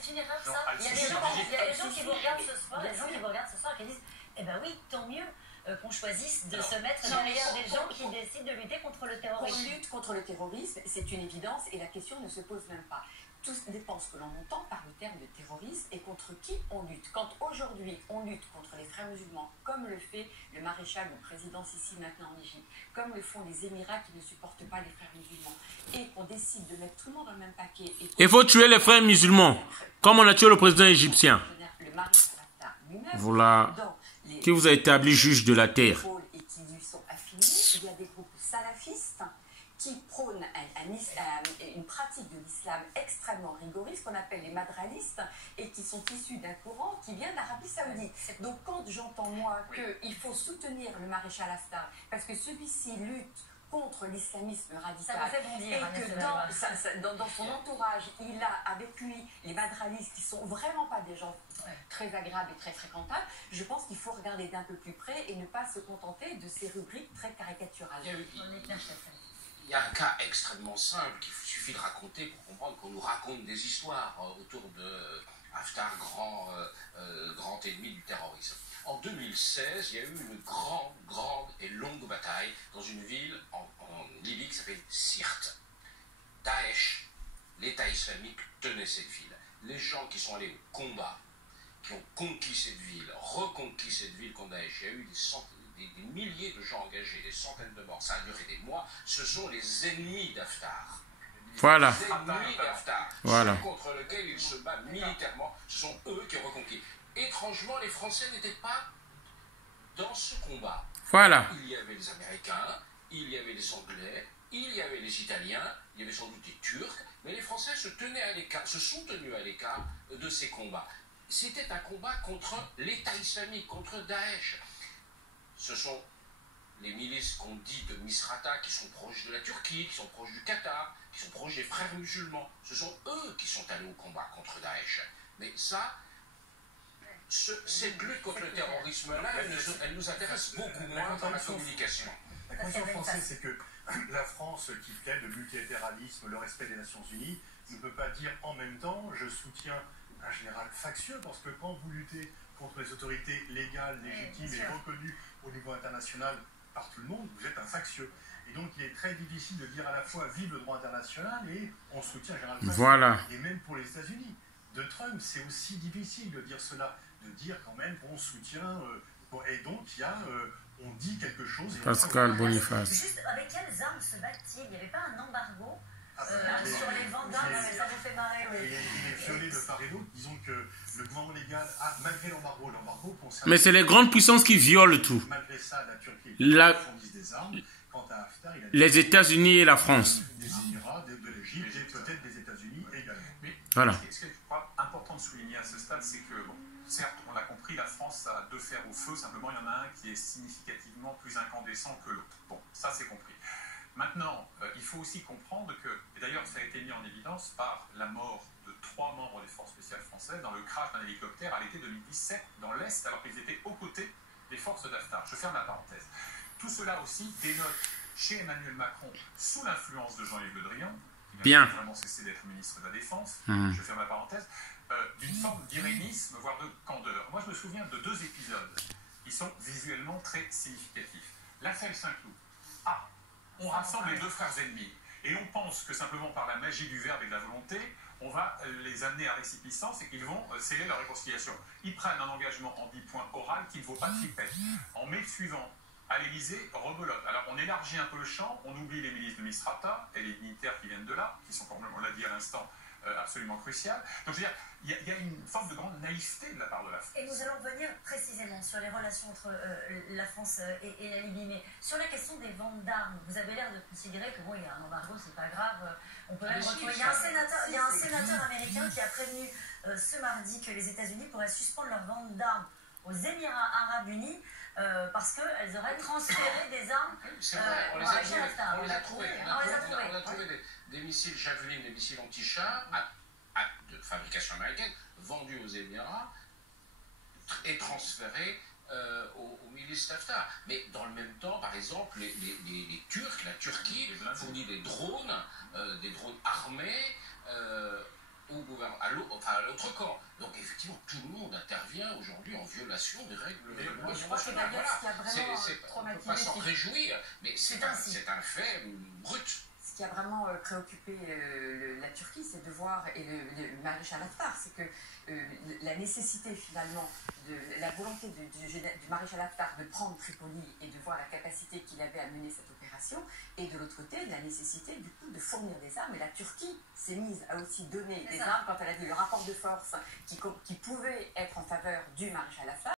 c'est une erreur ça. Il y a des gens qui vous regardent ce soir, qui disent, eh ben oui, tant mieux qu'on choisisse de se mettre derrière des gens qui décident de lutter contre le terrorisme. On lutte contre le terrorisme, c'est une évidence et la question ne se pose même pas. Tout dépend ce que l'on entend par le terme de terrorisme et contre qui on lutte. Quand aujourd'hui on lutte contre les frères musulmans, comme le fait le maréchal ou président Sissi maintenant en Égypte, comme le font les Émirats qui ne supportent pas les frères musulmans, et qu'on décide de mettre tout le monde dans le même paquet... Il faut tuer les frères musulmans, comme on a tué le président égyptien. Voilà, qui vous a établi juge de la terre. Et qui lui sont affinés. Il y a des groupes salafistes qui prônent une pratique de l'islam extrêmement rigoriste, qu'on appelle les madralistes, et qui sont issus d'un courant qui vient d'Arabie Saoudite. Donc quand j'entends moi qu'il faut soutenir le maréchal Haftar, parce que celui-ci lutte contre l'islamisme radical, ça me fait bondir, et que dans son entourage, il a avec lui les madralistes qui sont vraiment pas des gens très agréables et très fréquentables, je pense qu'il faut regarder d'un peu plus près et ne pas se contenter de ces rubriques très caricaturales. Il y a un cas extrêmement simple qu'il suffit de raconter pour comprendre qu'on nous raconte des histoires autour de Haftar, grand ennemi du terrorisme. En 2016, il y a eu une grande et longue bataille dans une ville en Libye qui s'appelle Sirte. Daesh, l'État islamique, tenait cette ville. Les gens qui sont allés au combat, qui ont conquis cette ville, reconquis cette ville contre Daesh, il y a eu des milliers de gens engagés, des centaines de morts, ça a duré des mois, ce sont les ennemis d'Haftar. Voilà. Les ennemis d'Haftar, voilà. ceux contre lesquels il se bat militairement, ce sont eux qui ont reconquis. Étrangement, les Français n'étaient pas dans ce combat. Voilà. Il y avait les Américains, il y avait les Anglais, il y avait les Italiens, il y avait sans doute les Turcs, mais les Français se sont tenus à l'écart de ces combats. C'était un combat contre l'État islamique, contre Daesh. Ce sont les milices qu'on dit de Misrata, qui sont proches de la Turquie, qui sont proches du Qatar, qui sont proches des frères musulmans. Ce sont eux qui sont allés au combat contre Daesh. Mais ça, cette lutte contre le terrorisme-là, elle nous intéresse beaucoup moins dans la communication. La conscience française, c'est que la France, qui plaide le multilatéralisme, le respect des Nations Unies, ne peut pas dire en même temps je soutiens un général factieux, parce que quand vous luttez contre les autorités légales, légitimes et reconnues au niveau international par tout le monde, vous êtes un factieux. Et donc il est très difficile de dire à la fois vive le droit international et on soutient un général factieux. Voilà. Et même pour les États-Unis. De Trump, c'est aussi difficile de dire cela, de dire quand même qu'on soutient, et donc il y a, on dit quelque chose. Et Pascal Boniface. Juste, avec quelles armes se battent-ils? Il n'y avait pas un embargo sur les ventes d'armes, mais ça vous fait marrer. Il est violé de part et d'autre. Disons que le gouvernement légal a, malgré l'embargo concerne... Mais c'est les grandes puissances qui violent tout. Malgré ça, la Turquie fournit des armes. Quant à Haftar, il a les États-Unis et la France. Des Émirats, de l'Égypte et peut-être des États-Unis également. Mais voilà. Ce que je crois important de souligner à ce stade, c'est que, bon, certes, on l'a compris, la France a deux fers au feu, simplement il y en a un qui est significativement plus incandescent que l'autre. Bon, ça c'est compris. Maintenant, il faut aussi comprendre que, et d'ailleurs ça a été mis en évidence par la mort de 3 membres des forces spéciales françaises dans le crash d'un hélicoptère à l'été 2017 dans l'Est, alors qu'ils étaient aux côtés des forces d'Haftar. Je ferme la parenthèse. Tout cela aussi dénote chez Emmanuel Macron, sous l'influence de Jean-Yves Le Drian, qui n'a vraiment cessé d'être ministre de la Défense, je ferme la parenthèse, d'une forme d'irénisme, voire de candeur. Moi je me souviens de 2 épisodes qui sont visuellement très significatifs. L'affaire Saint-Cloud. On rassemble les 2 frères ennemis. Et on pense que simplement par la magie du verbe et de la volonté, on va les amener à récipiscence et qu'ils vont sceller leur réconciliation. Ils prennent un engagement en 10 points oral qui ne vaut pas tripette. En mai suivant, à l'Élysée, rebelote. Alors on élargit un peu le champ, on oublie les milices de Misrata et les militaires qui viennent de là, qui sont, comme on l'a dit à l'instant, absolument cruciales. Donc je veux dire, il y a une forme de grande naïveté de la part de la France. Et nous allons revenir précisément sur les relations entre la France et la Libye. Mais sur la question des ventes d'armes, vous avez l'air de considérer que bon, il y a un embargo, c'est pas grave. On peut même retrouver. Il y a un sénateur américain qui a prévenu ce mardi que les États-Unis pourraient suspendre leur vente d'armes aux Émirats Arabes Unis parce qu'elles auraient transféré des armes. C'est vrai, on les a trouvés. On a trouvé des missiles Javelin, des missiles anti-chars de fabrication américaine, vendus aux Émirats et transférés aux milices d'Haftar. Mais dans le même temps, par exemple, les Turcs, la Turquie fournit des drones armés à l'autre camp. Donc effectivement, tout le monde intervient aujourd'hui en violation des règles de droit Je crois que d'ailleurs, ce qui a vraiment on ne peut pas s'en réjouir, mais c'est un fait brut. Ce qui a vraiment préoccupé la Turquie, c'est de voir, et le maréchal Haftar, c'est que la nécessité finalement, la volonté du maréchal Haftar de prendre Tripoli et de voir la capacité qu'il avait à mener cette opération, et de l'autre côté, la nécessité du coup de fournir des armes. Et la Turquie s'est mise à aussi donner des armes quand elle a dit le rapport de force qui pouvait être en faveur du maréchal Haftar.